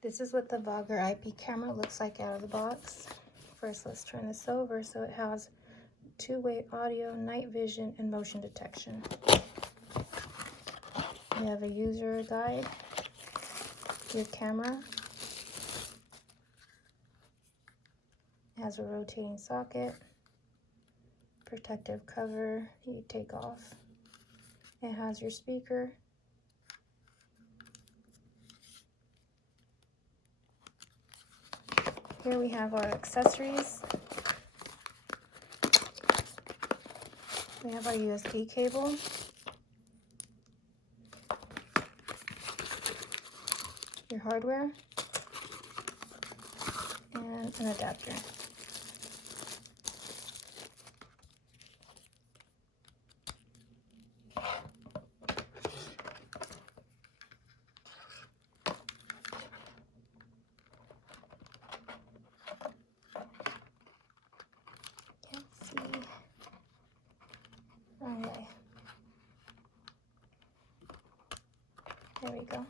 This is what the Voger IP camera looks like out of the box. First, let's turn this over. So it has two-way audio, night vision, and motion detection. You have a user guide, your camera. It has a rotating socket, protective cover you take off. It has your speaker. Here we have our accessories. We have our USB cable. Your hardware. And an adapter. Can't see. Wrong way. There we go.